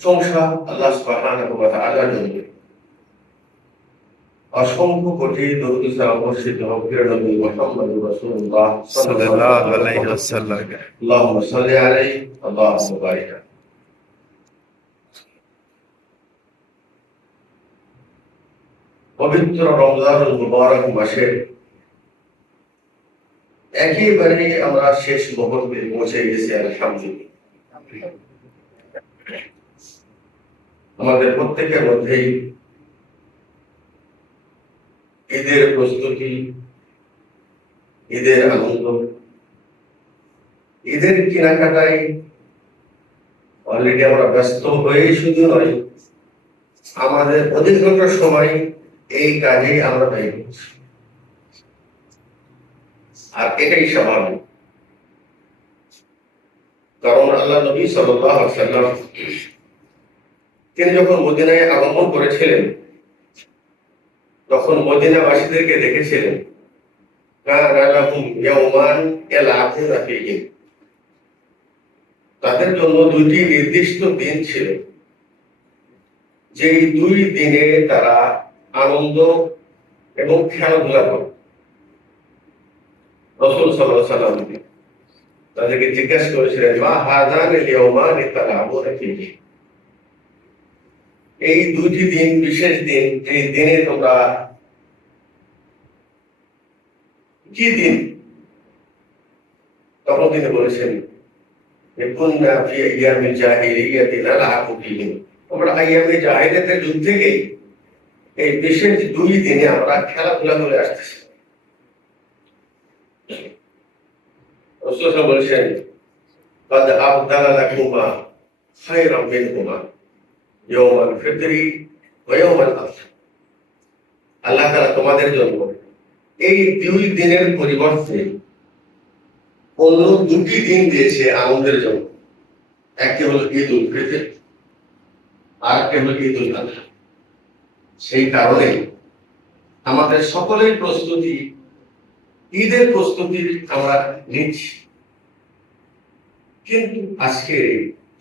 প্রশংসা আল্লাহ সুবহানাহু ওয়া তাআলার জন্য। অসংখ্য কোটি দরুদ সালাম বর্ষিত হোক প্রিয় নবী মুহাম্মদ রাসূলুল্লাহ সাল্লাল্লাহু আলাইহি ওয়াসাল্লাম। আল্লাহুম্মা সাল্লি আলাইহি আল্লাহুম্মা বারিক আলাইহি। পবিত্র রমজানুল মুবারক মাসের একেবারে আমরা শেষ মুহূর্তে পৌঁছে গেছি আলহামদুলিল্লাহ। আমাদের প্রত্যেকের মধ্যেই ঈদের প্রস্তুতি, ঈদের আনন্দ, ঈদের কেনাকাটায় অলরেডি আমরা ব্যস্ত হয়ে শুধু নয়, আমাদের অধিকাংশ সময় এই কাজেই আমরা ব্যয় করছি, আর এটাই স্বাভাবিক। কারণ আল্লাহ নবী সাল্লাল্লাহু আলাইহি ওয়াসাল্লাম তিনি যখন মদিনায় আগমন করেছিলেন তখন মদিনাবাসীদেরকে দেখেছিলেন কানা লাহুম ইয়াওমান ইয়ালআবুনা ফীহি, তাদের জন্য দুইটি নির্দিষ্ট দিন ছিল, যেই দুই দিনে তারা আনন্দ এবং খেলাধুলা করে। রাসূল সাল্লাল্লাহু আলাইহি ওয়াসাল্লাম তাদেরকে জিজ্ঞাসা করেছিলেন মা হাযানিল ইয়াওমানি তালআবুনা ফীহি, এই দুটি দিন বিশেষ দিন, এই দিনে তোমরা কি দিন? তখন তিনি বলেছেন কুন্না ফি আইয়ামিল জাহিলিয়াতি নালআবু ফীহি, আমরা আইয়ামে জাহিলিয়াতের যুগ থেকেই এই বিশেষ দুই দিনে আমরা খেলাধুলা করে আসতেছি। রাসূল বলেছেন قد أبدل لكما خيرا منهما يوم الفطر ويوم الأضحى, আল্লাহ তাআলা তোমাদের জন্য এই দুই দিনের পরিবর্তে অন্য দুটি দিন দিয়েছে আনন্দের জন্য। একটি হলো ঈদ উল ফিতর, আর একটি হলো ঈদ উল আযহা। সেই কারণে আমাদের সকলের প্রস্তুতি, ঈদের প্রস্তুতি আমরা নিচ্ছি। কিন্তু আজকে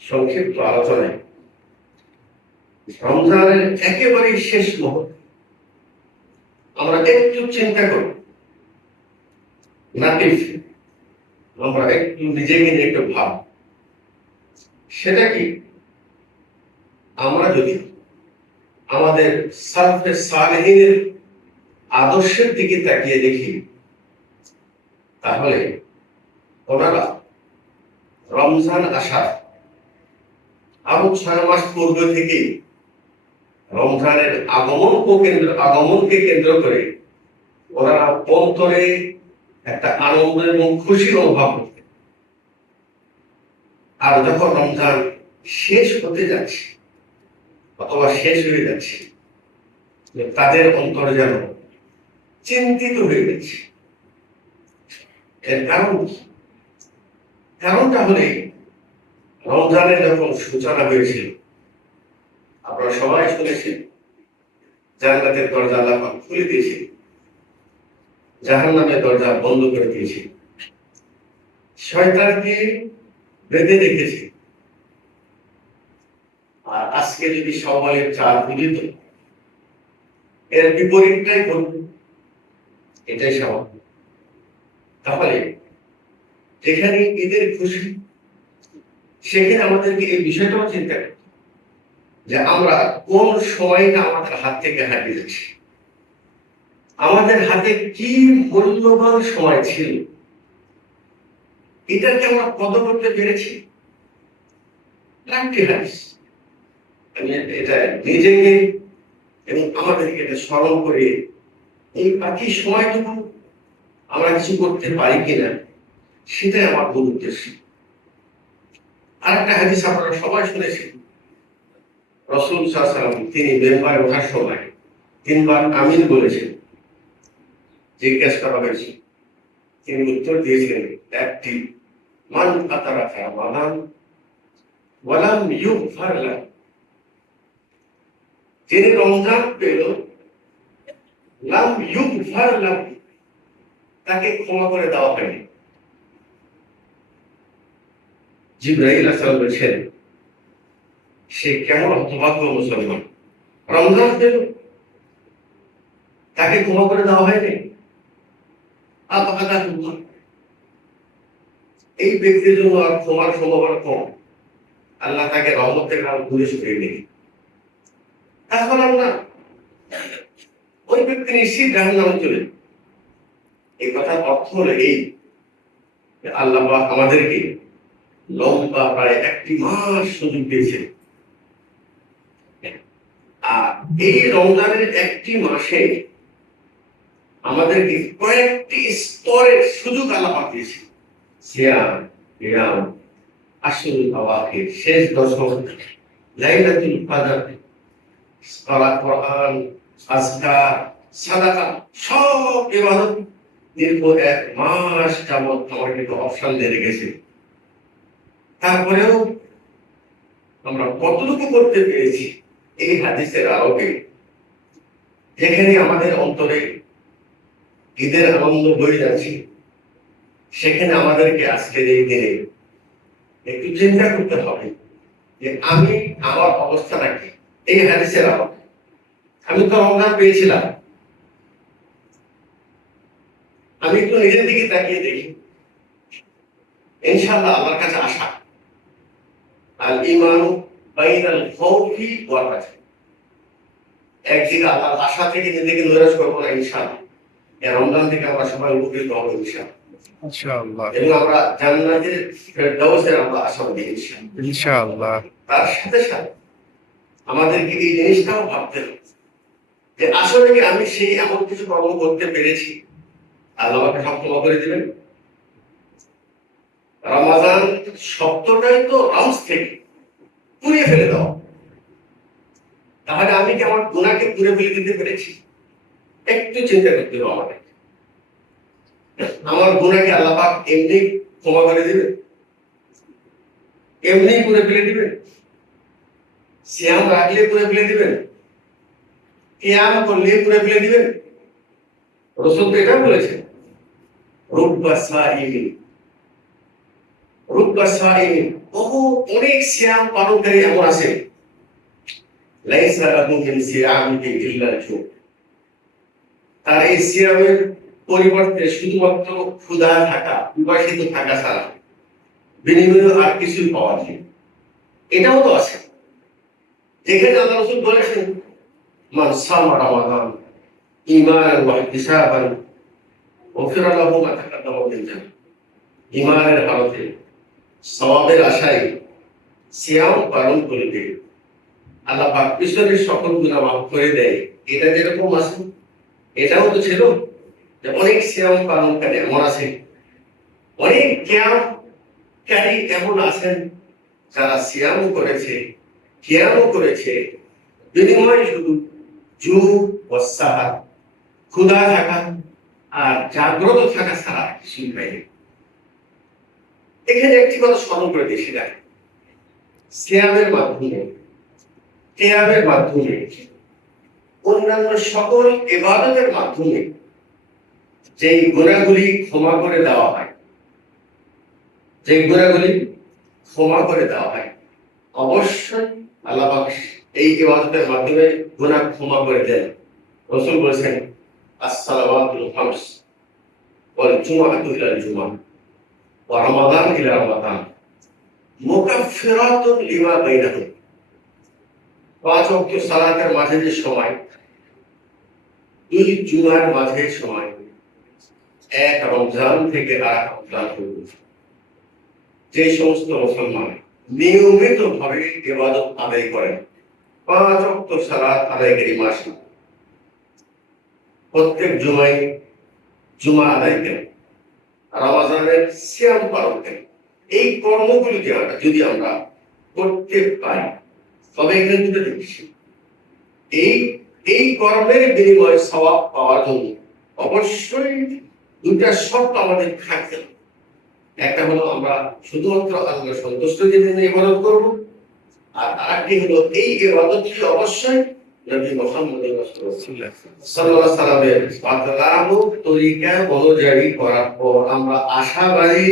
সংক্ষিপ্ত আলোচনায় রমজানের একেবারে শেষ মুহূর্তে আমরা একটু চিন্তা করব, নাতিফ আমরা একটু নিজেকে নিয়ে একটু ভাব, সেটা কি আমরা যদি আমাদের সালফে সালেহিনের আদর্শের দিকে তাকিয়ে দেখি, তাহলে ওনারা রমজান আসার আরো 6 মাস পূর্বে থেকে রমজানের আগমনকে কেন্দ্র করে ওনারা অন্তরে একটা আনন্দ এবং খুশির অনুভব করতেন। আর যখন রমজান শেষ হতে যাচ্ছে অথবা শেষ হয়ে যাচ্ছে, তাদের অন্তরে যেন চিন্তিত হয়ে গেছে। এর কারণ কি? কারণটা হলে রমজানের যখন সূচনা হয়েছিল, আপনারা সবাই শুনেছেন জান্নাতের দরজা আল্লাহ পাক খুলে দিয়েছে, জাহান্নামের দরজা বন্ধ করে দিয়েছে, শয়তানকে বেঁধে রেখেছে। আর আজকে যদি সবাই চাল পূজিত, এর বিপরীতটাই ঘটবে, এটাই স্বাভাবিক। তাহলে যেখানে ঈদের খুশি, সেখানে আমাদেরকে এই বিষয়টাও চিন্তা করতে যে আমরা কোন সময়টা আমাদের হাত থেকে হারিয়ে যাচ্ছি। আমাদের হাতে কি মূল্যবান সময় ছিল, এটাকে আমরা কদর করতে পেরেছি। আমি এটা নিজেকে এবং আমাদেরকে এটা স্মরণ করে এই বাকি সময়টুকু আমরা কিছু করতে পারি কিনা, সেটাই আমার মূল উদ্দেশ্য। আরেকটা হাদিস আপনারা সবাই শুনেছেন, রাসূল সাল্লাল্লাহু আলাইহি ওয়াসাল্লাম তিনি মেম্বারে ওঠার সময় 3 বার আমিন বলেছেন। জিজ্ঞাসা করা হয়েছে, তিনি উত্তর দিয়েছিলেন একটি, মান আতারাকা রমাদান ওয়ালাম ইউগফার লাহু, যিনি রমজান পেল লাম ইউগফার লাহু, তাকে ক্ষমা করে দেওয়া হয়নি। জিবরাইল আলাইহিস সালাম বলেছেন সে কেমন হতভাগ্য মুসলমান। রমজান পেল, তাকে ক্ষমা করে দেওয়া হয়নি। এই ব্যক্তির জন্য আর ক্ষমার সম্ভাবনা কম, আল্লাহ তাকে রহমত থেকে আরো দূরে সরিয়ে নেই। তাহলে আমরা ওই ব্যক্তি নিশ্চিত জাহান্নামে চলে। এই কথার অর্থ হলো এই, আল্লাহ আমাদেরকে লম্বা প্রায় 1 মাস সুযোগ দিয়েছে। আর এই রমজানের 1 মাসে আমাদেরকে কয়েকটি স্তরের সুযোগ আল্লাহ দিয়েছে। সিয়াম, কিয়াম, আশরুল আওয়াখির, শেষ দশক, লাইলাতুল কদর, সালাত, কোরআন, আজকার, সাদাকা, সব ইবাদত দীর্ঘ 1 মাস যাবত আমাকে অপশন দিয়ে রেখেছে। তারপরেও আমরা কতটুকু করতে পেরেছি এই হাদিসের আলোকে, যেখানে আমাদের অন্তরে ঈদের আনন্দ বয়ে যাচ্ছে, সেখানে আমাদেরকে আজকের এই দিনে একটু চিন্তা করতে হবে যে আমি আমার অবস্থাটা কি এই হাদিসের আলোকে। আমি তো রমজান পেয়েছিলাম, আমি একটু নিজের দিকে তাকিয়ে দেখি, ইনশাআল্লাহ আল্লাহর কাছে আশা। আল ঈমানু বাইনাল খাউফি ওয়াল রাজা, একদিকে আল্লাহর আশা থেকে নিজেকে নৈরাশ করবো না ইনশাআল্লাহ। এই রমজান থেকে আমরা সবাই উপকৃত হবো ইনশাআল্লাহ, এবং আমরা জান্নাতের ফেরদাউসের আমরা আশাবাদী ইনশাআল্লাহ। তার সাথে সাথে আমাদেরকে এই জিনিসটাও ভাবতে হবে যে আসলে কি আমি সেই এমন কিছু কর্ম করতে পেরেছি আল্লাহ আমাকে সব ক্ষমা করে দিবেন। রমাদান শব্দটাই তো রামস থেকে পুড়িয়ে ফেলে দাও, তাহলে আমি কি আমার গুনাহকে পুড়ে ফেলে দিতে পেরেছি? একটু চিন্তা করতে হবে আমাদের। আমার গুনাহকে আল্লাহ পাক এমনি ক্ষমা করে দিবে, এমনি পুড়ে ফেলে দিবেন? সিয়াম রাখলে পুড়ে ফেলে দিবেন? কিয়াম করলে পুড়ে ফেলে দিবেন? রাসূল তো এটা বলেছেন, রুব্বা সাইমিন, রুব্বা সাইমিন, অনেক সিয়াম পালনকারী এমন আছে, লাইসা লাহু মিন সিয়ামিহি ইল্লা জুব, তার এই সিয়ামের পরিবর্তে শুধুমাত্র ক্ষুধা থাকা, উপাসিত থাকা ছাড়া বিনিময়ে আর কিছুই পাওয়া যায়। এটাও তো আছে, যেখানে আল্লাহ রাসূল বলেছেন মান সামা রমাদান ঈমানান ওয়া ইহতিসাবান গফিরা লাহু মা তাকাদ্দামা মিন যানবি। ঈমানের হালতে সওয়াবের আশায় সিয়াম পালন করলে আল্লাহ পাক পিছনের সকল গুনাহ মাফ করে দেয়। এটা যেরকম আছে, এটাও তো ছিল যে অনেক সিয়াম পালনকারী এমন আছে, অনেক কিয়ামকারী এমন আছেন যারা সিয়ামও করেছে, কিয়ামও করেছে, বিনিময়ে শুধু জুব ও সাহার, ক্ষুধা থাকা আর জাগ্রত থাকা ছাড়া কিছুই পায়নি। এখানে একটি কথা স্মরণ করে দিয়েছি, সিয়ামের মাধ্যমে, কিয়ামের মাধ্যমে, অন্যান্য সকল ইবাদতের মাধ্যমে যেই গুনাহগুলি ক্ষমা করে দেওয়া হয়, যেই গুনাহগুলি ক্ষমা করে দেওয়া হয়, অবশ্যই আল্লাহ পাক এই ইবাদতের মাধ্যমে গুনাহ ক্ষমা করে দেন। রাসূল বলেছেন as-salawatul khams wal jumu'atu ila al-jumu'ah wa ramadan ila ramadan mukaffiratun lima bainahum। 5 ওয়াক্ত সালাতের মাঝে যে সময়, 2 জুমার মাঝে সময়, 1 রমজান থেকে আর রমজান পর্যন্ত যে সমস্ত মুসলমান নিয়মিত ভাবে ইবাদত আদায় করেন, 5 ওয়াক্ত সালাত আদায়কারী মাস, প্রত্যেক জুমায় জুমা আদায় করেন, রমজানের সিয়াম পালন করেন, এই কর্মগুলি যদি আমরা করতে পারি, তবে এখানে দুটো জিনিস, এই কর্মের বিনিময়ে সওয়াব পাওয়ার জন্য অবশ্যই 2টা শর্ত আমাদের থাকতে হবে। একটা হলো আমরা শুধুমাত্র আল্লাহ সন্তুষ্টির জন্য ইবাদত করব, আর আরেকটি হলো এই ইবাদতটি অবশ্যই নবী মুহাম্মদ সাল্লাল্লাহু আলাইহি সাল্লামের বাতলানো তরিকা অনুযায়ী করার পর আমরা আশাবাদী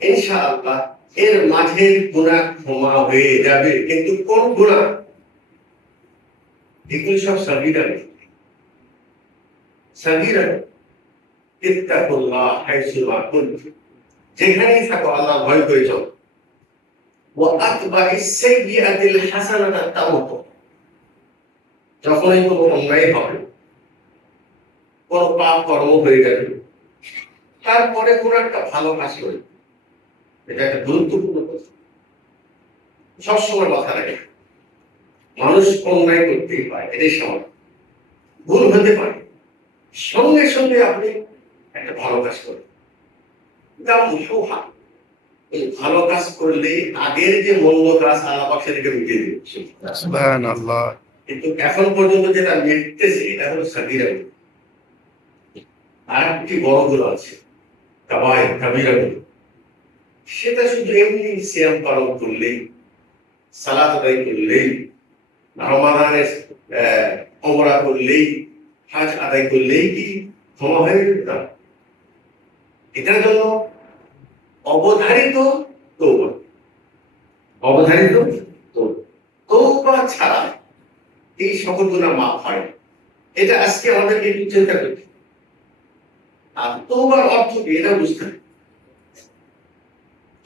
ইনশাআল্লাহ এর মাঝের গুনাহ ক্ষমা হয়ে যাবে, কিন্তু কোন গুনাহ? এগুলি সব সাগীরা। সাগীরা ইত্তাকুল্লাহ হাইসুমা কুনতুম, যেখানেই থাকো আল্লাহ ভয় করে চলো। ওয়া আতবাইস সাইয়্যাতিল হাসানাতা তামহু, যখনই কোনো অন্যায় হবে, কোনো পাপ কর্ম হয়ে যাবে, তারপরে কোনো একটা ভালো কাজ করে। এটা একটা গুরুত্বপূর্ণ কথা, সবসময় মাথা রাখে। মানুষ অন্যায় করতেই পারে, এটাই স্বাভাবিক, ভুল হতে পারে, সঙ্গে সঙ্গে আপনি একটা ভালো কাজ করেন। এই ভালো কাজ করলে আগের যে মন্দ কাজ আল্লাহ পাক সেটাকে মিটিয়ে দিচ্ছে। সুবহানাল্লাহ। কিন্তু এখন পর্যন্ত যেটা মিটতেছে এটা হলো সাগীরা। আর একটি বড় গুলো আছে, কাবিরা গুলো। সেটা শুধু এমনি সিয়াম পালন করলেই, সালাত আদায় করলেই, রমাদানের ওমরা করলেই, হজ আদায় করলেই কি ক্ষমা হয়ে যেত? এটার জন্য অবধারিত তওবা, অবধারিত তওবা ছাড়া এই সকল গুনাহ মাফ হয়। এটা আজকে আমাদেরকে একটু চিন্তা করতে, আর তওবার অর্থ কি এটা বুঝতে হবে।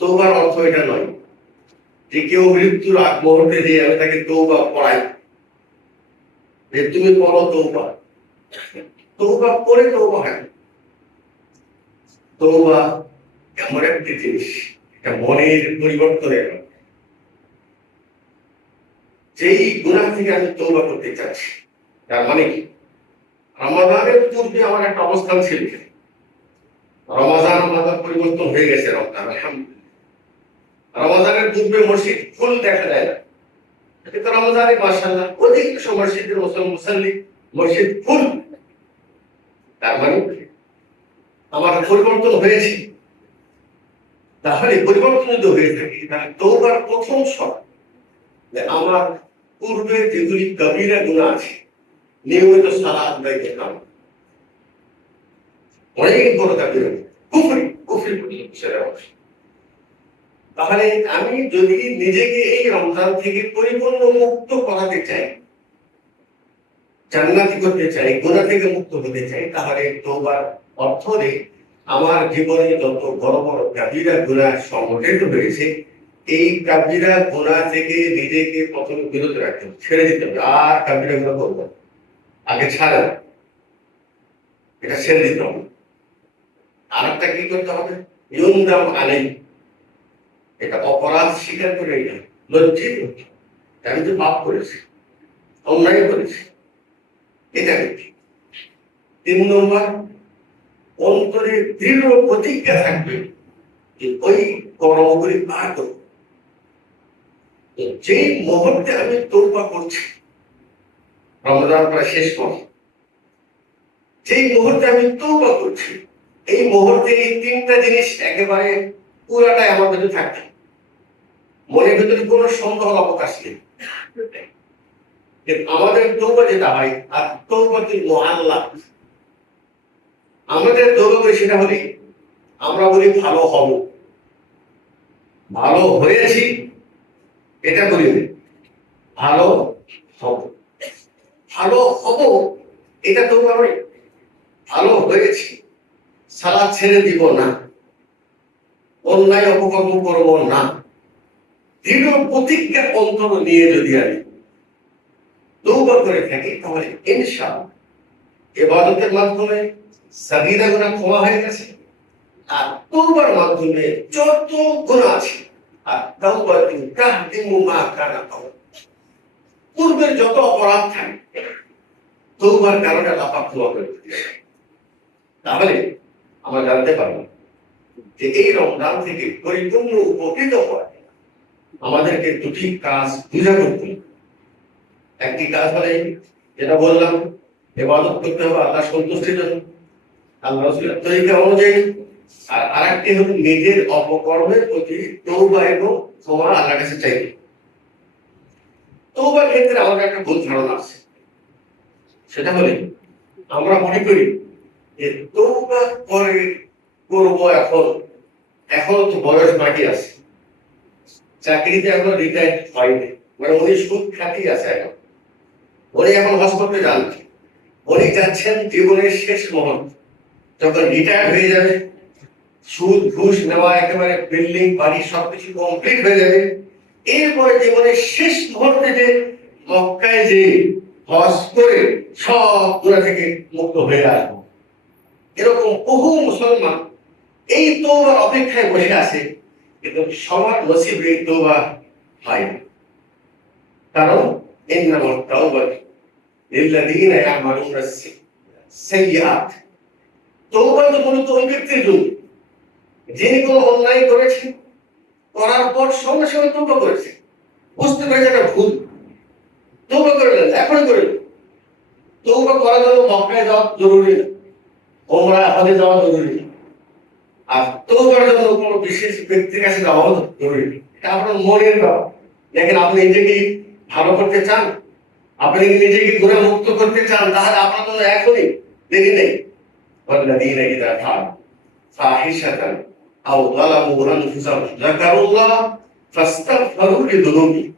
তওবার অর্থ এটা নয় যে কেউ মৃত্যুর আগ মুহূর্তে যে আমি তাকে তওবা পড়াই, যে তুমি পড়ো তওবা। তওবা করে তওবা হয়। তওবা এমন একটি জিনিস, এটা মনের পরিবর্তনের। যেই গুনাহ থেকে আমি তওবা করতে চাচ্ছি, তার মানে কি? রমাদানের পূর্বে আমার একটা অবস্থান ছিল, রমাদান আমাদের পরিবর্তন হয়ে গেছে। রমজান আলহামদুলিল্লাহ, রমাদানের পূর্বে মসজিদ ফুল দেখা যায় না, কিন্তু রমজানে মাশাআল্লাহ অধিকাংশ মসজিদের মুসল্লি, মসজিদ ফুল। তার মানে আমার পরিবর্তন হয়েছে। তাহলে পরিবর্তন যদি হয়ে থাকে, তাহলে তওবার প্রথম শর্ত যে আমার পূর্বে যেগুলি কবিরা গুনাহ আছে, নিয়মিত সালাত আদায় করতাম, অনেক বড় কবিরা কুফরি সেটা অবশ্যই। তাহলে আমি যদি নিজেকে এই রমজান থেকে পরিপূর্ণ মুক্ত করাতে চাই, জান্নাতি করতে চাই, গুনাহ থেকে মুক্ত হতে চাই, তাহলে তওবার অর্থ নেই আমার জীবনে যত বড় বড় কাবিরা গুনাহ সংঘটিত হয়েছে, এই কাবিরা গুনাহ থেকে নিজেকে প্রথম বিরত রাখতে হবে, ছেড়ে দিতে হবে। আর কাবিরা গুনাহ করবো আগে ছাড়ে, এটা ছেড়ে দিতে হবে। আর একটা কি করতে হবে? ইউনদাম আলাইহি, এটা অপরাধ স্বীকার করে না, লজ্জিত, আমি তো পাপ করেছি, অন্যায় করেছি, এটা কি। 3 নম্বর, অন্তরে দৃঢ় প্রতিজ্ঞা থাকবে যে ওই কর্মগুলি আর করব। যে মুহূর্তে আমি তওবা করছি, রমজান প্রায় শেষ পথ, যেই মুহূর্তে আমি তওবা করছি, এই মুহূর্তে এই 3টা জিনিস একেবারে পুরাটাই আমার ভিতরে থাকবে। মনের ভিতরে কোনো সন্দেহ অবকাশ নেই। আমাদের তওবা যেটা হয়, আর তওবাতুল মুআল্লাক, আমাদের তওবা করি সেটা হলে আমরা বলি ভালো হব, ভালো হয়েছি, এটা বলি ভালো হব। ভালো হব এটা তওবা নয়। ভালো হয়েছি, সালাত ছেড়ে দিব না, অন্যায় অপকর্ম করব না, দৃঢ় প্রতিজ্ঞা অন্তর নিয়ে যদি আমি তওবা করে থাকি, তাহলে ইনশাআল্লাহ ইবাদতের মাধ্যমে সাগীরা গুনাহ ক্ষমা হয়ে গেছে, আর তওবার মাধ্যমে যত গুনাহ আছে, আর তাওবাতু তাহদিমু মা কানা ক্বাবল, পূর্বের যত অপরাধ থাকে তওবার কারণে আল্লাহ পাক ক্ষমা করে দিয়েছে। তাহলে আমরা জানতে পারবো যে এই রমজান থেকে পরিপূর্ণ উপকৃত হওয়া আমাদেরকে দুটি কাজ বুঝা করতে হবে। একটি কাজ হলে যেটা বললাম, ইবাদত করতে হবে আল্লাহ সন্তুষ্টির জন্য, আল্লাহ রাসূলের তরিকা অনুযায়ী। আর আরেকটি হলো নিজের অপকর্মের প্রতি তওবা এবং ক্ষমা আল্লাহর কাছে চাইবে। তওবার ক্ষেত্রে আমাদের একটা ভুল ধারণা আছে, সেটা হলে আমরা মনে করি যে তওবা করে করবো, এখন তো বয়স বাকি আছে, চাকরিতে এখনো রিটায়ার হয়নি, মানে উনি সুদ খাতেই আছে এখন, উনি এখন হজ করতে যান, উনি যাচ্ছেন জীবনের শেষ মুহূর্ত, যখন রিটায়ার হয়ে যাবে, সুদ ঘুষ নেওয়া একেবারে বিল্ডিং বাড়ি সবকিছু কমপ্লিট হয়ে যাবে, এরপরে জীবনের শেষ মুহূর্তে যে মক্কায় যে হজ করে সব গুনাহ থেকে মুক্ত হয়ে আসবো, এরকম বহু মুসলমান এই তওবার অপেক্ষায় বসে আছে, কিন্তু সবার নসিবে এই তওবা হয় না। কারণ ইন্নামাত তাওবাতু লিল্লাযীনা ইয়া'মালুনা সাইয়্যাত, তওবা তো মূলত ওই ব্যক্তির জন্য যিনি কোনো অন্যায় করেছেন, করার পর সঙ্গে সঙ্গে তওবা করেছে, বুঝতে পেরেছে এটা ভুল, তওবা করলেন, এখন করলেন। তওবা করার জন্য মক্কায় যাওয়া জরুরি না, ওমরা হজে যাওয়া জরুরি না, আর তওবার জন্য কোনো বিশেষ ব্যক্তির কাছে যাওয়াও জরুরি না। এটা আপনার মনের ব্যাপার। দেখেন, আপনি নিজেকে ভালো করতে চান, আপনি নিজেকে গুনাহ মুক্ত করতে চান, তাহলে আপনার জন্য এখনই দেরি নেই। ওয়াল্লাযীনা ইযা ফাআলু ফাহিশাতান আও যালামু আনফুসাহুম যাকারুল্লাহ ফাস্তাগফিরু লিযুনুবিহিম,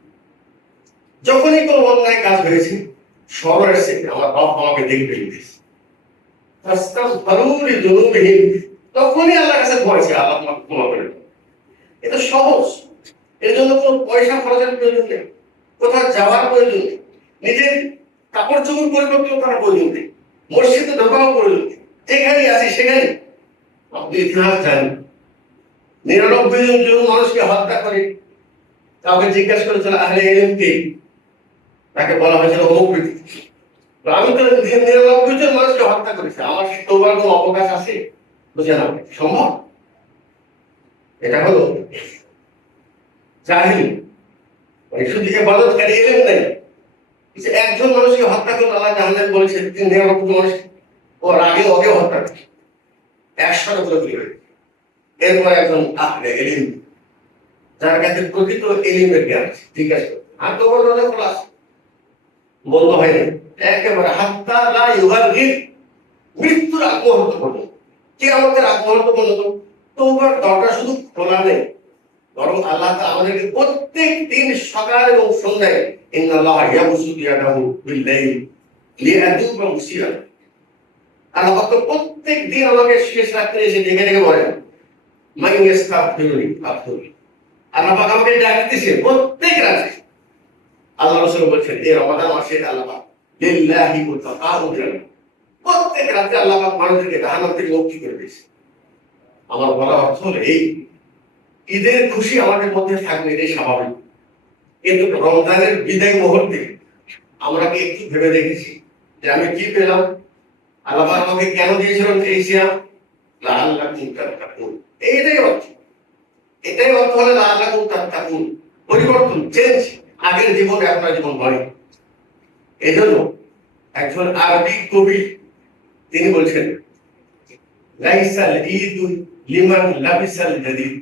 যখনই কোনো অন্যায় কাজ হয়েছে, স্মরণ এসেছে আমার বাপ আমাকে দেখবে, ফাস্তাগফিরু লিযুনুবিহিম, তখনই আল্লাহর কাছে বলেছে আল্লাহ আমাকে ক্ষমা করে দেন। এটা সহজ, এর জন্য কোনো পয়সা খরচের প্রয়োজন নেই, কোথাও যাওয়ার প্রয়োজন নেই, নিজের কাপড় চোপড় পরিবর্তন করার প্রয়োজন নেই, মসজিদে ঢোকাও প্রয়োজন নেই, যেখানেই আছি সেখানে। আপনি ইতিহাস জানেন, 99 জন মানুষকে হত্যা করে, কাউকে জিজ্ঞাসা করেছিল আহলে ইলম কে, তাকে বলা হয়েছিল অমুক ব্যক্তি। আমি তো 99 জন মানুষকে হত্যা করেছি, আমার সেই তওবার কোনো অবকাশ আছে? বুঝে না, সম্ভব? এটা হলো জাহিল, মানে শুধু ইবাদতকারী ইলম নাই। একজন মানুষকে হত্যা করলে আল্লাহ জাহান্নামে বলেছে 99 মানুষ ওর আগে ওকে হত্যা করে 100 করে তুলে। এরপর একজন আহলে ইলম, যার কাছে প্রকৃত ইলমের জ্ঞান আছে, ঠিক আছে, আর তো বড় খোলা বন্ধ হয় না, একেবারে হাত্তা লা ইউগারগির, মৃত্যুর আগ মুহূর্ত পর্যন্ত, কিয়ামতের আগ মুহূর্ত পর্যন্ত তওবার দরজা শুধু খোলা নেই, বরং আল্লাহ তাআলা আমাদেরকে প্রত্যেক দিন সকাল এবং সন্ধ্যায় ইন্নাল্লাহা ইয়াবসুতু ইয়াদাহু বিল-লাইল লিয়াতুবা মুসিআ, আল্লাহ তো প্রত্যেক দিন আমাকে শেষ রাত্রে এসে ডেকে ডেকে বলেন মান ইস্তাগফিরুনি আগফিরুনি, আল্লাহ পাক আমাকে ডাকতেছে প্রত্যেক রাতে। আল্লাহ রাসূল বলেছেন এই রমাদান মাসে আল্লাহ পাক লিল্লাহি মুতাকাউন, প্রত্যেক রাতে আল্লাহ পাক মানুষকে জাহান্নাম থেকে মুক্তি করে দিয়েছে। আমার বলা অর্থ হলো এই ঈদের খুশি আমাদের মধ্যে থাকবে, এটাই স্বাভাবিক, কিন্তু রমজানের বিদায় মুহূর্তে আমরা কি একটু ভেবে দেখেছি যে আমি কি পেলাম? আল্লাহ পাক আমাকে কেন দিয়েছিলেন এই সিয়াম? লাআল্লাকুম তাত্তাকুন, এইটাই অর্থ। এটাই অর্থ হলো লাআল্লাকুম তাত্তাকুন, পরিবর্তন, চেঞ্জ, আগের জীবন আপনার জীবন নয়। এজন্য একজন আরবি কবি তিনি বলছেন লাইসাল ঈদু লিমান লাবিসাল জাদিদ,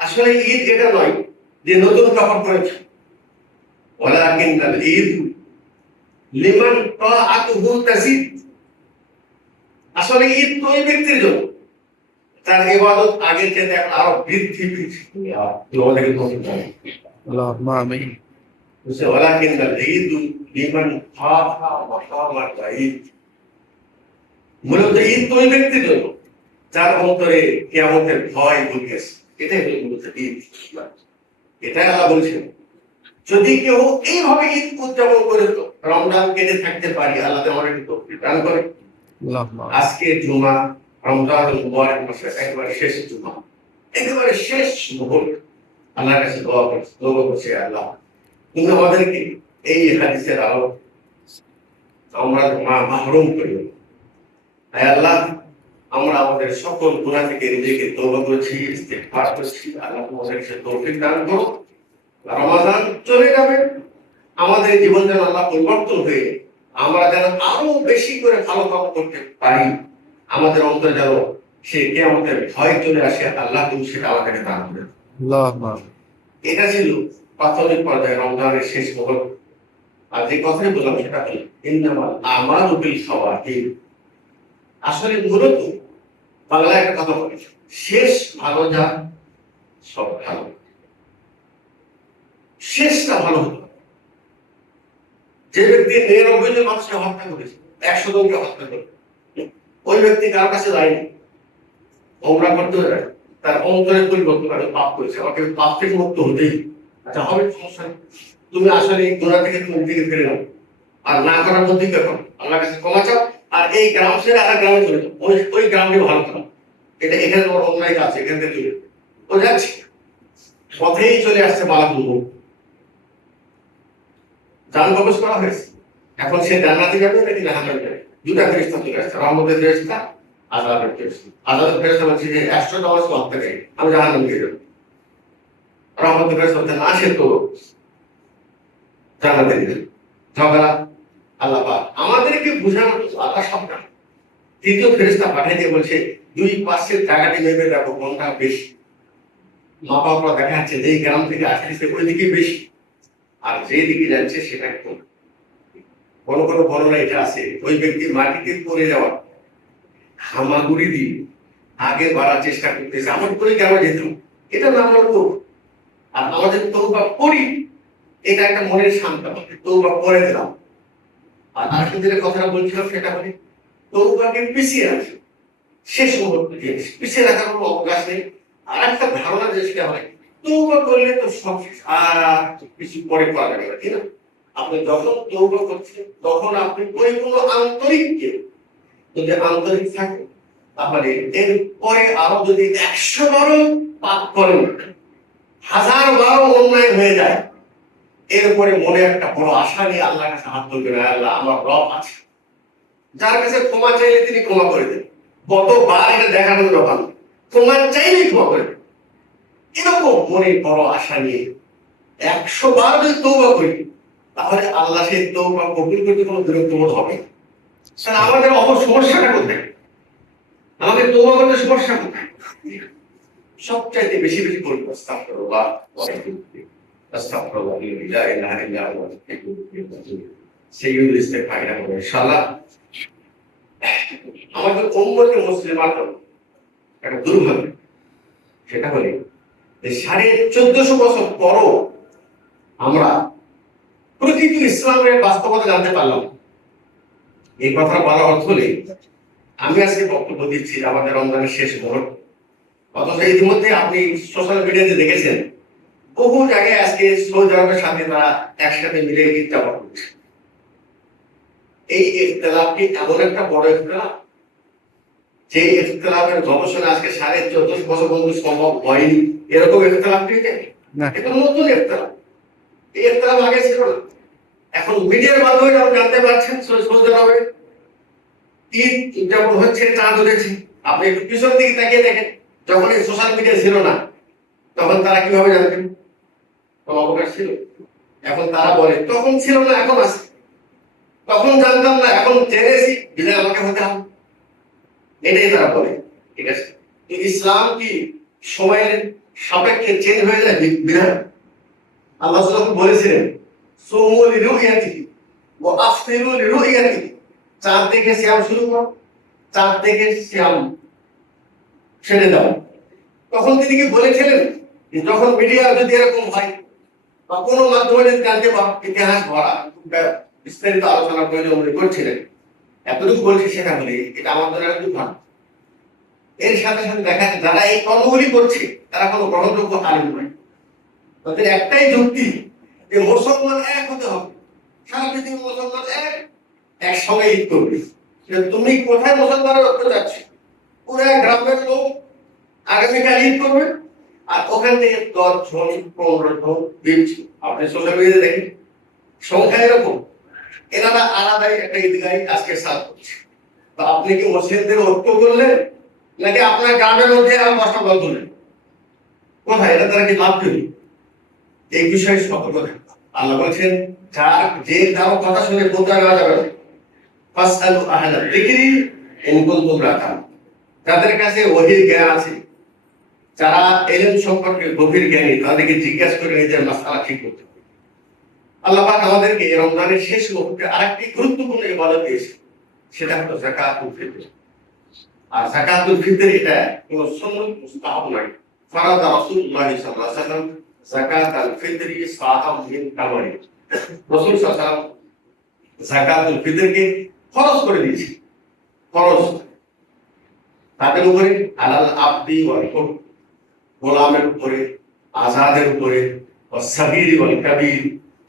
আসলে ঈদ এটা নয় যে নতুন কাপড় পরেছে, ওয়ালাকিনাল ঈদু লিমান তাআতুহু তাজিদ, আসলে ঈদ তো ওই ব্যক্তির জন্য তার ইবাদত আগের চেয়ে এখন আরো বৃদ্ধি পেয়েছে। আল্লাহুম্মা আমিন। ওয়ালাকিনাল ঈদু লিমান খাফা মাকামাল ঈদ, মূলত ঈদ তো ওই ব্যক্তির জন্য যার অন্তরে কিয়ামতের ভয় ঢুকেছে, এটাই হলো মূলত ঈদ। এটাই আল্লাহ বলছেন যদি কেউ এইভাবে ঈদ উদযাপন করে তো রমজান কেটে থাকতে পারি, আল্লাহ আমাদেরকে তৌফিক দান করে। আজকে জুমা, রমজান মুবারক মাসের একেবারে শেষ জুমা, একেবারে শেষ মুহূর্ত, আল্লাহর কাছে দোয়া করছে আল্লাহ তুমি আমাদেরকে এই হাদিসের আলো আমরা মাহরুম করিও। আল্লাহ আমরা আমাদের সকল গুনাহ থেকে নিজেকে তওবা করছি, ইস্তিগফার করছি, আল্লাহ আমাদেরকে তৌফিক দান করো। রমাদান চলে যাবে, আমাদের জীবন যেন আল্লাহ পরিবর্তন হয়ে আমরা যেন আরো বেশি করে ভালো কাজ করতে পারি, আমাদের অন্তরে যেন সে কিয়ামতের ভয় চলে আসে, আল্লাহ তুমি সেটা আমাদেরকে দান করে। এটা ছিল প্রাথমিক পর্যায়ে রমজানের শেষ মুহূর্ত। আর যে কথাই বললাম সেটা হলো ইন্নামাল আমালু বিল খাওয়াতিম, আসলে মূলত বাংলায় একটা কথা বলে শেষ ভালো যা সব ভালো, শেষটা ভালো হতো। যে ব্যক্তি 99 জন মানুষকে হত্যা করেছে, 100 জনকে হত্যা করে, ওই ব্যক্তি কার কাছে যায়নি, ওমরা করতে যায়, তার অন্তরে পরিবর্তন করে, পাপ করেছে, আমাকে পাপ থেকে মুক্ত হতেই। আচ্ছা হবে, সমস্যা নেই, তুমি আসলে এই গোড়া থেকে তুমি দিকে ফিরে নাও, আর না করার মধ্যেই দেখো, আল্লাহর কাছে ক্ষমা চাও, আর এই গ্রাম ছেড়ে আর গ্রামে চলে যাও, ওই গ্রামকে ভালো করো, এটা এখানে তোমার অন্যায় আছে, এখান থেকে চলে ও যাচ্ছে, পথেই চলে আসছে বালাপুর, জান কবজ করা হয়েছে, এখন সে জান্নাতে যাবে নাকি জাহান্নামে যাবে, দুটা ফেরেশতা চলে আসছে, রহমতের ফেরেশতা, আযাবের ফেরেশতা। আযাবের ফেরেশতা বলছে যে 100 নামাজ পড়তে গেলে আমি জাহান্নামে যাব, রহমতের ফেরেশতা বলছে না, সে তো জান্নাতে যাবে। ঝগড়া, আল্লাহ পাক আমাদেরকে বোঝানোর জন্য আল্লাহ সব জানে। তৃতীয় ফেরেশতা পাঠিয়ে দিয়ে বলছে দুই পাশের জায়গাটি ভেবে দেখো কোনটা বেশি, মাপা দেখা যাচ্ছে যে গ্রাম থেকে আসছে ওই দিকে বেশি, আর যে দিকে যাচ্ছে সেটা কম। কোনো কোনো বর্ণনা এটা আছে, ওই ব্যক্তি মাটিতে পড়ে যাওয়ার হামাগুড়ি দিয়ে আগে বাড়ার চেষ্টা করতেছে, আমার করে কেন যেতাম, এটা না আমরা তো, আর আমাদের তৌবা করি, এটা একটা মনের শান্ত, তৌবা করে দিলাম। আর আরেকটা যেটা কথাটা বলছিলাম সেটা হলে তৌবাকে পিছিয়ে রাখে, শেষ মুহূর্তে জিনিস পিছিয়ে রাখার কোনো অবকাশ নেই। আর একটা ধারণা যে সেটা হয় তৌবা করলে তো সব আর কিছু পরে করা যাবে না, ঠিক না? আপনি যখন তৌবা করছেন তখন আপনি পরিপূর্ণ আন্তরিক, যদি আন্তরিক থাকে তাহলে এর পরে আরো যদি 100 বারও পাপ করেন, 1000 বারও অন্যায় হয়ে যায়, এরপরে মনে একটা বড় আশা নিয়ে আল্লাহর কাছে হাত তুলবেন, আল্লাহ আমার রব আছে, যার কাছে ক্ষমা চাইলে তিনি ক্ষমা করে দেন, কতবার এটা দেখানোর ব্যাপার, ক্ষমা চাইলেই ক্ষমা করে দেন, এরকম মনে বড় আশা নিয়ে 100 বার যদি তৌবা করি তাহলে আল্লাহ সেই তৌবা কবুল করতে কোনো বিরক্ত বোধ হবে না। আমাদের সমস্যাটা কোথায়, আমাদের তৌবা করতে সমস্যা কোথায়? সবচাইতে বেশি বেশি করবো আস্তাগফিরুল্লাহ, আস্তাগফিরুল্লাহ, লা ইলাহা ইল্লা আল্লাহ, সাইয়্যিদুল ইস্তিগফার হবে ইনশাআল্লাহ। আমাদের উম্মতে মুসলিমার একটা দুর্ভাগ্য, সেটা হলে 1450 বছর পরও আমরা প্রকৃত ইসলামের বাস্তবতা জানতে পারলাম। এই কথা বলার অর্থ হলে আমি আজকে বক্তব্য দিচ্ছি আমাদের রমজানের শেষ মুহূর্ত, অথচ ইতিমধ্যে আপনি সোশ্যাল মিডিয়াতে দেখেছেন বহু জায়গায় আজকে সৌদি আরবের সাথে তারা একসাথে মিলে ঈদ যাপন করছে। এই ইখতিলাফটি এমন একটা বড় ইখতিলাফ, যে ইখতিলাফের গবেষণা আজকে 1450 বছর পর্যন্ত সম্ভব হয়নি, এরকম ইখতিলাফটি এটা নতুন ইখতিলাফ, এই ইখতিলাফ আগে ছিল না। এখন মিডিয়ার মাধ্যমে আপনি জানতে পারছেন সৌদি আরবে ঈদ উদযাপন হচ্ছে, চাঁদ উঠেছে। আপনি একটু পিছন দিকে তাকিয়ে দেখেন, যখন এই সোশ্যাল মিডিয়া ছিল না তখন তারা কিভাবে জানতেন, কোনো অবকাশ ছিল? এখন তারা বলে তখন ছিল না এখন আছে, তখন জানতাম না এখন জেনেছি, বিধায় আমাকে হতে হবে, এটাই তারা বলে। ঠিক আছে, ইসলাম কি সময়ের সাপেক্ষে চেঞ্জ হয়ে যায় বিধান? আল্লাহ সাল্লাল্লাহু বলেছিলেন সুমু লিরুইয়াতিহি ওয়া আফতিরু লিরুইয়াতিহি, চাঁদ দেখে সিয়াম শুরু করো, চাঁদ দেখে সিয়াম ছেড়ে দাও। তখন তিনি কি বলেছিলেন যখন মিডিয়া যদি এরকম হয় বা কোনো মাধ্যমে যদি জানতে পারো, ইতিহাস ভরা বিস্তারিত আলোচনা করে উনি করছিলেন, এতটুকু বলছি সেটা বলে এটা আমাদের একটু ভালো। এর সাথে সাথে দেখা যায় যারা এই কর্মগুলি করছে তারা কোনো গ্রহণযোগ্য আলিম নয়, তাদের একটাই যুক্তি যে মুসলমান এক হতে হবে, সারা পৃথিবীর মুসলমান একসঙ্গে ঈদ করবে। তুমি কোথায় মুসলমানের ঐক্য যাচ্ছে, পুরো গ্রামের লোক আগামীকাল ঈদ করবে, আর ওখান থেকে 10 জন 15 জন দিচ্ছি, আপনি সোশ্যাল মিডিয়াতে দেখেন সংখ্যা এরকম, এনারা আলাদাই একটা ঈদগাহী আজকে সাথ করছে। তো আপনি কি মুসলিমদের ঐক্য করলেন নাকি আপনার গ্রামের মধ্যে আর 10টা দল করলেন? কোথায় এটা তারা কি লাভ করি? এই বিষয়ে সতর্ক থাকবে। আল্লাহ বলছেন যে কারো কথা শুনে বোঝা নেওয়া যাবে না, ফাসআলু আহলা যিকরি ইন কুনতুম লা তা'লামুন, যাদের কাছে ওহীর জ্ঞান আছে, যারা ইলম সম্পর্কে গভীর জ্ঞানী, তাদেরকে জিজ্ঞাসা করে নিজের মাসআলা ঠিক করতে হবে। আল্লাহ পাক আমাদেরকে রমজানের শেষ মুহূর্তে আরেকটি গুরুত্বপূর্ণ ইবাদত দিয়েছে, সেটা হলো যাকাতুল ফিতর। আর যাকাতুল ফিতর এটা কোনো সুন্নাত মুস্তাহাব নয়, ফারাদা রাসূলুল্লাহ সাল্লাল্লাহু আলাইহি ওয়াসাল্লাম যাকাতুল ফিতরি সাআম মিন তামারি। রাসূল সাল্লাল্লাহু আলাইহি ওয়াসাল্লাম যাকাতুল ফিতরকে ফরজ করে দিয়েছে। ফরজ তাদের উপরে আলাল আব্দি ওয়াল হুর, গোলামের উপরে, আজাদের উপরে, সাগীর ওয়াল কাবীর,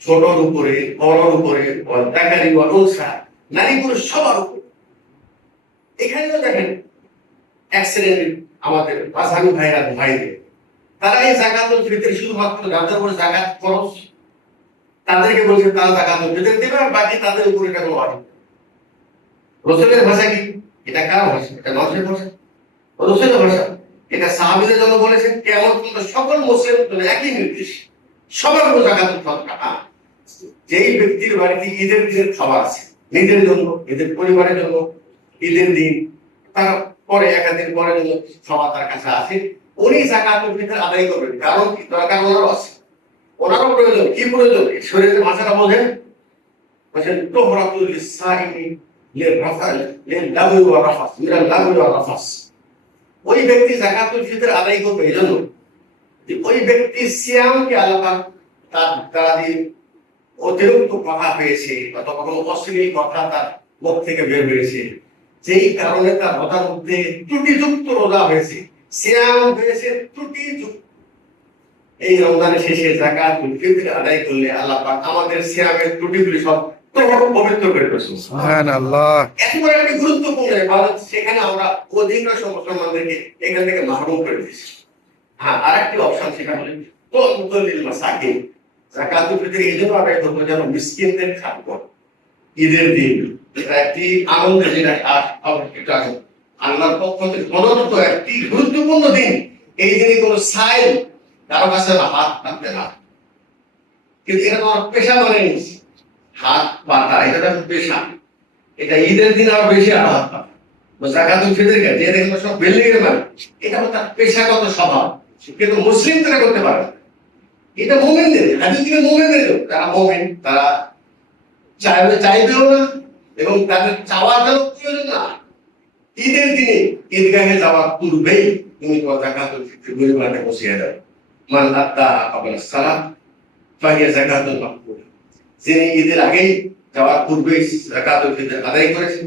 ছোটর উপরে, বড়র উপরে, ওয়াল যাকারি ওয়াল উনসা, নারী পুরুষ সবার উপরে। এখানেও দেখেন এক শ্রেণীর আমাদের মাঝহাবি ভাইরা ভাইদের, তারা এই যাকাতুল ফিতর শুধুমাত্র যাদের উপরে যাকাত ফরজ তাদেরকে বলছে তারা যাকাতুল ফিতর দেবে, আর বাকি তাদের উপরে এটা কোনো ওয়াজিব। রাসূলের ভাষা কি? এটা কার ভাষা? এটা মানুষের ভাষা, রাসূলের ভাষা। এটা সাহাবীদের জন্য বলেছেন, কিয়ামত পর্যন্ত সকল মুসলিমের জন্য একই নির্দেশ, সবার উপর যাকাতুল ফিতর। যেই ব্যক্তির বাড়িতে ঈদের দিনের খাবার আছে, নিজের জন্য, নিজের পরিবারের জন্য, ঈদের দিন তারপরে একাধিক পরের জন্য খাবার তার কাছে আছে, উনি যাকাতুল ফিতর আদায় করবেন। কারণ কি? দরকার ওনারও আছে, ওনারও প্রয়োজন। কি প্রয়োজন? শরীরের ভাষাটা বোঝেন, বলছেন তুহরাতুল লিসাইমি লিররাফাল লিল্লাগwi ওয়া রাফাস, মিনাল লাগwi ওয়া রাফাস। ওই ব্যক্তি যাকাতুল ফিতর আদায় করবে এজন্য যে ওই ব্যক্তি সিয়ামকে আল্লাহ পাক তার দ্বারা দিয়ে অতিরিক্ত কথা পেয়েছে, অথবা কোনো অশ্লীল কথা তার মুখ থেকে বের হয়েছে, যেই কারণে তার রোজার মধ্যে ত্রুটিযুক্ত রোজা হয়েছে, সিয়াম হয়েছে ত্রুটিযুক্ত। এই রমজানের শেষে যাকাতুল ফিতর আদায় করলে আল্লাহ পাক আমাদের সিয়ামের ত্রুটিগুলি সব পবিত্র করে ফেলছেন। সুবহানাল্লাহ। এত বড় একটা গুরুত্বপূর্ণ ইবাদত, সেখানে আমরা অধিকাংশ মুসলমানদেরকে এখান থেকে মাহরুম করে দিয়েছি। হ্যাঁ, আরেকটি অপশন সেটা হলো তু'তুল মাসাকিন। যাকাতুল ফিতর এই জন্য আদায় করবো যেন মিসকিনদের খাদ্য ঈদের দিন, এটা একটি আনন্দের দিন, আল্লাহর পক্ষ থেকে প্রদত্ত একটি গুরুত্বপূর্ণ দিন। এই দিনে কোনো সাইল কারো কাছে হাত পাতবে না, কিন্তু এটা তোমার পেশা মানে নিচ্ছে হাত পাতা, এটা তো পেশা। এটা ঈদের দিন আরো বেশি হাত পাতা। যাকাতুল ফিতর যে দেখলো সব বিল্ডিং এর মানে, এটা হলো তার পেশাগত স্বভাব, কিন্তু মুসলিম তারা করতে পারে না। এটা মুমিনদের, হাদিস থেকে মুমিনদের, যারা মুমিন তারা চাইবেও না, এবং তাদের চাওয়ার প্রয়োজন না। ঈদের দিনে ঈদগাহে যাওয়ার পূর্বেই তুমি তোমার যাকাতুল ফিতর পরিবারে বসিয়ে দাও। মান আত্তা ক্বাবলা সালাত ফাহিয়া যাকাতুল মাকবুলা। যিনি ঈদের আগেই যাওয়ার পূর্বেই যাকাতুল ফিতর আদায় করেছেন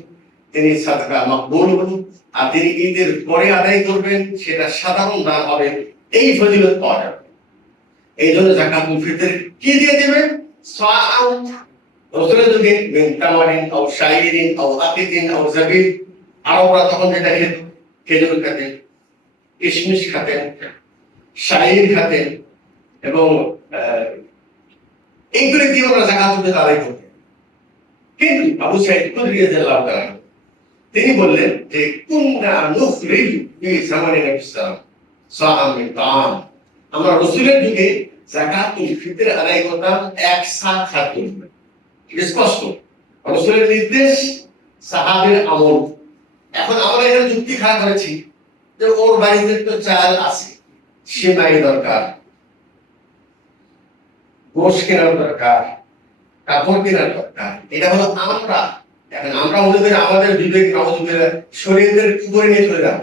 তিনি সাদকা মাকবুল হবেন, আর তিনি ঈদের পরে আদায় করবেন সেটা সাধারণ দান হবে, এই ফজিলত পাওয়া যাবে। এই জন্য যাকাতুল ফিতর কি দিয়ে দেবেন? সাআম। রাসূলের যুগে মিন তামারিন আও শাইরিন আও আকিদিন আও জাবিব, আরবরা তখন যেটা খেত, খেজুর খেতেন, কিশমিশ খেতেন, শাইর খেতেন, এবং এইগুলি দিয়ে ওরা যাকাতুল ফিতর আদায় করতেন। কিন্তু আবু সাঈদ খুদরী রাদিয়াল্লাহু তাআলা তিনি বললেন যে কুননা নুখরিজু ফি জামানি নবী সাল্লাল্লাহু আলাইহি ওয়াসাল্লাম সাআম মিন তাআম। আমরা রাসূলের যুগে যাকাতুল ফিতর আদায় করতাম এক সা খাদ্য, স্পষ্ট রাসূলের নির্দেশ, সাহাবীর আমল। এখন আমরা এখানে যুক্তি খাড়া করেছি যে ওর বাড়িতে তো চাল আছে, সেমাই দরকার, গোশ কেনার দরকার, কাপড় কেনার দরকার। এটা হলো আমরা। এখন আমরা মনে করি আমাদের বিবেক শরীরের উপরে নিয়ে চলে যাবো।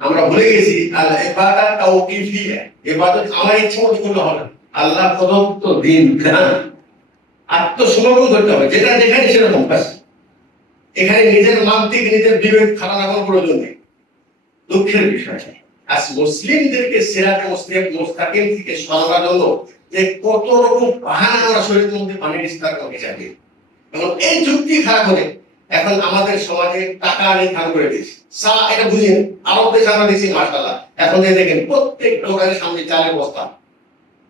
আমরা ভুলে গেছি আল ইবাদাত তাওকিফিয়া, ইবাদত আমার ইচ্ছা মতো করলে হবে না, আল্লাহ প্রদত্ত দিন বিধান আত্মসমর্পণ করতে হবে, যেটা যেখানে সেরকম। এখানে নিজের মানসিক নিজের বিবেক খারাপ রাখার প্রয়োজন নেই। দুঃখের বিষয় আজ মুসলিমদেরকে সিরাতে মুস্তাকিম থেকে সরানোর জন্য যে কত রকম বাহানা আমরা শরীরের মধ্যে পানি বিস্তার করতে চাই, এবং এই যুক্তি খারাপ করে এখন আমাদের সমাজে টাকা নির্ধারণ করে দিয়েছে। এটা বুঝিয়ে আরব দেশে আমরা দিচ্ছি মাশাআল্লাহ, এখন দেখেন প্রত্যেক দোকানের সামনে চালের বস্তা,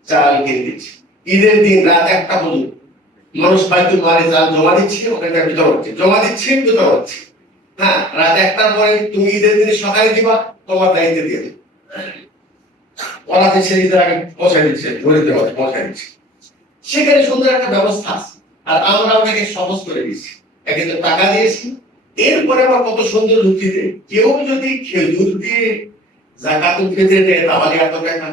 চাল কিনে দিচ্ছে। ঈদের দিন রাত 1টা পর্যন্ত মানুষ বাইতুল মালে চাল জমা দিচ্ছে, ওখানে বিতরণ হচ্ছে, জমা দিচ্ছে, বিতরণ হচ্ছে। হ্যাঁ, রাত 1টার পরে তুমি ঈদের দিনে সকালে দিবা, তোমার দায়িত্ব দিয়ে দেবে, ওরা দিচ্ছে ঈদের আগে পৌঁছায় দিচ্ছে, ধরে দেওয়া পৌঁছায় দিচ্ছে। সেখানে সুন্দর একটা ব্যবস্থা আছে, আর আমরা ওটাকে সহজ করে দিচ্ছি, একে তো টাকা দিয়েছি। এরপরে আবার কত সুন্দর যুক্তিতে কেউ যদি খেজুর দিয়ে যাকাতুল ফিতর দেয় তাহলে এত টাকা,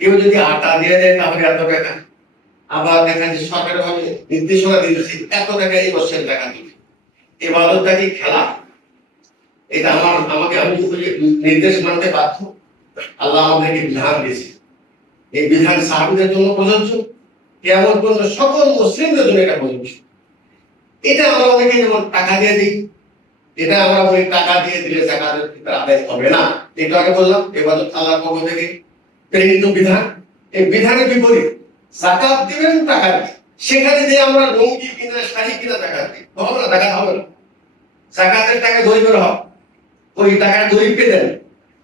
কেউ যদি আটা দিয়ে দেয় তাহলে এত টাকা, আবার দেখা যায় সরকার ভাবে নির্দেশনা দিয়েছে এত টাকা এই বছরের যাকাতুল। ইবাদতটা কি খেলা? এটা আমাকে আমি নির্দেশ মানতে বাধ্য। আল্লাহ আমাদেরকে বিধান দিয়েছে, এই বিধান সাহাবীদের জন্য প্রযোজ্য, কিয়ামত পর্যন্ত সকল মুসলিমদের জন্য এটা প্রযোজ্য। এটা আমরা অনেকে যেমন টাকা দিয়ে দিই, এটা আমরা বলি টাকা দিয়ে দিলে যাকাতের ফিতর আদায় হবে না। একটু আগে বললাম ইবাদত আল্লাহর পক্ষ থেকে প্রেরিত বিধান, এই বিধানের বিপরীত যাকাত দিবেন টাকা দিয়ে, সেখানে যে আমরা লুঙ্গি কিনা শাড়ি কিনা যাকাত দিই, হবে না, যাকাত হবে না। যাকাতের টাকা গরিবের হক, ওই টাকা গরিবকে দেন।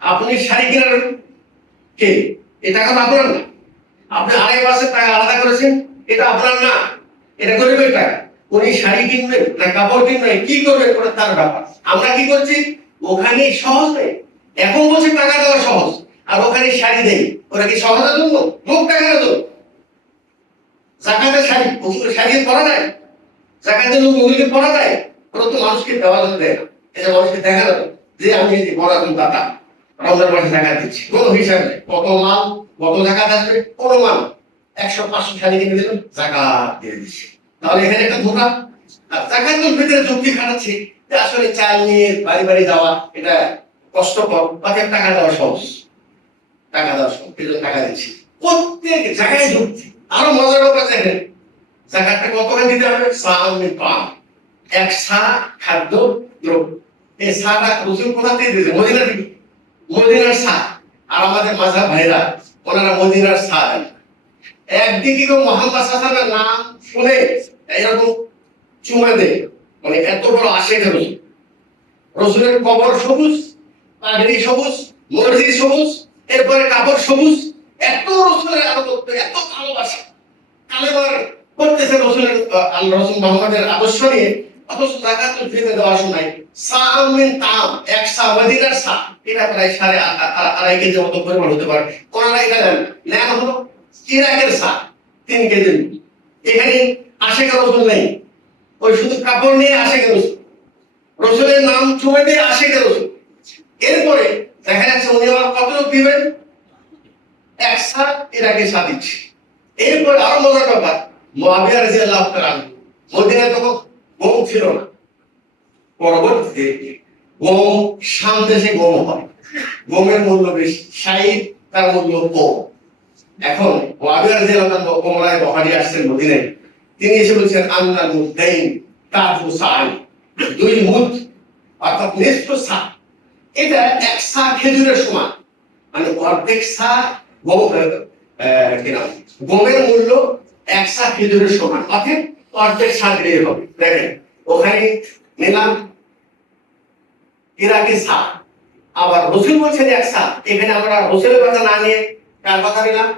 আপনি শাড়ি কেনার কে? এই টাকা তো আপনার না। আপনি 2.5 মাসের টাকা আলাদা করেছেন, এটা আপনার না, এটা গরিবের টাকা। উনি শাড়ি কিনবেন না কাপড় কিনবেন, কি করবেন ওটা তার ব্যাপার। আমরা কি করছি, ওখানে সহজ নেই, এখন বলছে টাকা দেওয়া সহজ, আর ওখানে শাড়ি দেই, ওরা কি সহজের জন্য? লোক টাকা দেবো যাকাতের শাড়ি, ওগুলো শাড়ি পরা যায়, যাকাতের লোক ওগুলোকে পরা যায়, ওরা তো মানুষকে দেওয়া দেয় না। এটা মানুষকে দেখা যাবে যে আমি এই পড়াশোনা দাতা রমজান মাসে জাকাত দিচ্ছি, কোনো হিসাব নেই, কত মাল কত জাকাত আসবে, কোনো মাল 100-500 শাড়ি কিনে দিলাম, জাকাত দিয়ে দিচ্ছি। তাহলে এখানে একটা ধোঁকা। আর জাকাতুল ফিতরের যুক্তি খাটাচ্ছে যে আসলে চাল নিয়ে বাড়ি বাড়ি যাওয়া এটা কষ্টকর, তাকে টাকা দেওয়া সহজ, টাকা দেওয়া সহজ, এই জন্য টাকা দিচ্ছি। প্রত্যেক জায়গায় যুক্তি। আরো মজার ব্যাপার দেখেন, জাকাতটা কতখানি দিতে হবে? এক সা খাদ্য দ্রব্য। এই সাটা রসুল কোথা থেকে দিয়েছে? মদিনা থেকে, মদিনার সা। আর আমাদের মাযহাব ভাইরা ওনারা মদিনার সা। একদিকে কেউ মুহাম্মদ সাল্লাল্লাহু আলাইহি ওয়াসাল্লামের নাম শুনে এরকম চুমা দেয়, মানে এত বড় আশেক রসুল। রসুলের কবর সবুজ, পাগড়ি সবুজ, মসজিদ সবুজ, এরপরে কাপড় সবুজ, এত রসুলের আনুগত্য, এত ভালোবাসা, কালেমার করতেছে রসুলের, আল্লাহ রসুল মুহাম্মদের আদর্শ নিয়ে, অথচ যাকাতুল ফিতর দেওয়ার সময় সাআম মিন তাম, এক সা মদিনার সা, এটা প্রায় 2.5 কেজি মতো পরিমাণ হতে পারে। ওনারা এটা নেন হলো ইরাকের সা 3 কেজি। এখানে আশেকের রসুল নেই, ওই শুধু কাপড় নিয়ে আশেকের রসুল, রসুলের নাম চুমে দিয়ে আশেকের রসুল। এরপরে দেখা যাচ্ছে উনি আবার কত দিবেন? 1 সা ইরাকের সা দিচ্ছে। এরপরে আরো মজার ব্যাপার, মুআবিয়া রাদিয়াল্লাহু তাআলা মদিনায় তখন গম ছিল না, পরবর্তীতে গম শাম দেশে গম হয়, গমের মূল্য বেশি, শাইর তার মূল্য কম। এখন মুআবিয়া রাদিয়াল্লাহু তাআলা ওমরায় বহারি আসছেন মদিনায়, তিনি এসে বলছেন আন্নাল মুদাইন তাজু সাই, 2 মুদ অর্থাৎ নিসফ সা, এটা 1 সা খেজুরের সমান, মানে অর্ধেক সা গমের মূল্য 1 সা খেজুরের সমান, অর্থাৎ অর্ধেক সা দিলেই হবে। দেখেন ওখানে নিলাম ইরাকি সা, আবার রসুল বলছেন 1 সা, এখানে আমরা রসুলের কথা না নিয়ে কার কথা নিলাম?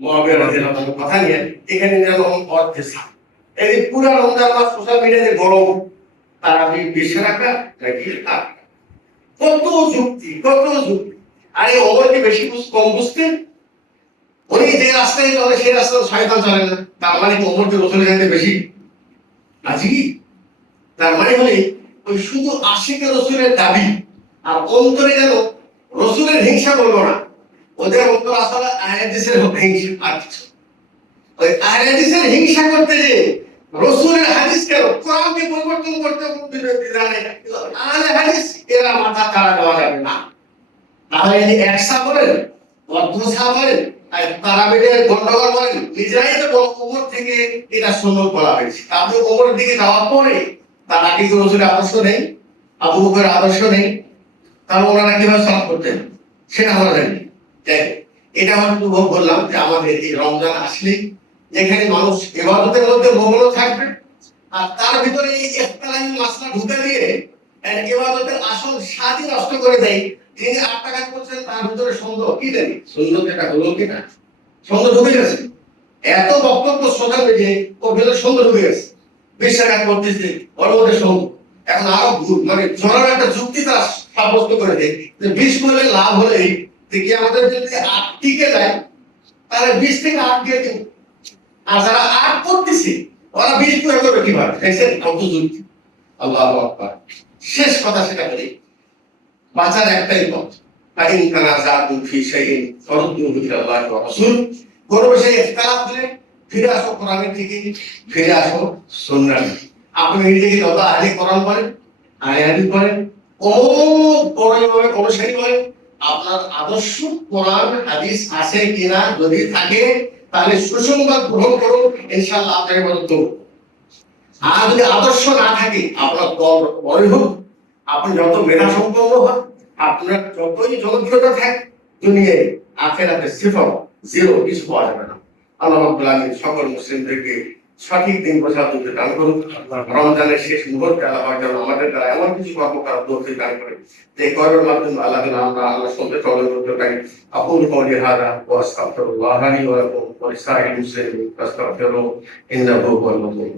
মুআবিয়া রাদিয়াল্লাহু তাআলার কথা নিয়ে এখানে নিলাম অর্ধেক সা। এই পুরো রমজান মাস সোশ্যাল মিডিয়াতে গরম, তারা বিশ্বে রাখা নাকি কত যুক্তি, কত যুক্তি। আরে ওমরকে বেশি কম বুঝতেন, উনি যে রাস্তায় চলে সেই রাস্তায় শয়তান চলে না, তার মানে ওমরকে রসুলের চাইতে বেশি আজি। তার মানে হলে ওই শুধু আশিকে রসুলের দাবি, আর অন্তরে যেন রসুলের হিংসা করবো না, ওদের অন্তর আসলে আয়াদিসের হিংসা, আর কিছু ওই আয়াদিসের হিংসা করতে যে রসুলের হাদিস কেন কোরআনকে পরিবর্তন করতে জানে আহলে হাদিস এরা মাথা কাড়া দেওয়া যাবে না। তাহলে একসা বলেন, অর্ধসা বলেন, তারাবিদের গন্ডগোল বলেন, নিজেরাই তো ওমর থেকে এটা সুন্নত বলা হয়েছে। আপনি ওমরের দিকে যাওয়ার পরে তার আগে কি রসুলের আদর্শ নেই, আবু বকরের আদর্শ নেই, তাহলে ওনারা কিভাবে সালাত করতেন সেটা আমরা জানি। এটা আমার বললাম যে আমাদের এই রমজান আসলে যেখানে মানুষ ইবাদতের মধ্যে মগ্ন থাকবে, আর তার ভিতরে এই ইখতিলাফি মাসলা ঢুকে দিয়ে ইবাদতের আসল স্বাদই নষ্ট করে দেয়। তিনি 8 টাকা করছেন, তার ভিতরে সন্দেহ কি জানি, সন্দেহ এটা হলো কিনা, সন্দেহ ঢুকে গেছে। এত বক্তব্য সোশ্যাল মিডিয়ায় ওর ভিতরে সন্দেহ ঢুকে গেছে, 20 টাকা করতেছে ওর মধ্যে সন্দেহ। এখন আরো মানে জোরালো একটা যুক্তি তারা সাব্যস্ত করে দেয় যে 20 করলে লাভ হলে কি আমাদের যদি 8 টিকে যায় তাহলে 20 থেকে 8 দিয়ে দিন, আর যারা 8 করতেছে ওরা 20 করে করবে কিভাবে? দেখছেন কত যুক্তি। আল্লাহু আকবার। শেষ কথা সেটা বলি, বাঁচার একটাই পথ, ফাইন তানাযাতুম ফি শাইইন ফারুদ্দুহু ইলাল্লাহি ওয়া রাসূল। কোন বিষয়ে ইখতিলাফ হলে ফিরে আসো কোরআনের দিকে, ফিরে আসো সুন্নাহর দিকে। আপনি নিজেকে যত আহলে কোরআন বলেন, আহলে হাদিস বলেন, ও বড় অনুসারী বলেন, আপনার আদর্শ কোরআন হাদিস আছে কিনা, যদি থাকে তাহলে সুসংবাদ গ্রহণ করুন, ইনশাআল্লাহ আপনাকে মদত করব। আর যদি আদর্শ না থাকে, আপনার দল বড়ই হোক, আপনি যত মেধা সম্পন্ন হন, আপনার যতই জনপ্রিয়তা থাকে, দুনিয়ায় আখেরাতে সিফর জিরো, কিছু পাওয়া যাবে না। আল্লাহ রাব্বুল আলামিন সকল মুসলিমদেরকে সঠিক দিন প্রচার করতে দান করুন। রমজানের শেষ মুহূর্তে আল্লাহ যেন আমাদের দ্বারা এমন কিছু কর্ম করার তৌফিক দান করে, যে কর্মের মাধ্যমে আল্লাহ যেন আমরা আল্লাহ সন্তুষ্ট অর্জন করতে পারি। আকুলু কওলি হাযা ওয়া আস্তাগফিরুল্লাহ লি ওয়া লাকুম ওয়া লিসাইরিল মুসলিমিন ফাস্তাগফিরুহু ইন্নাহু হুয়াল গফুরুর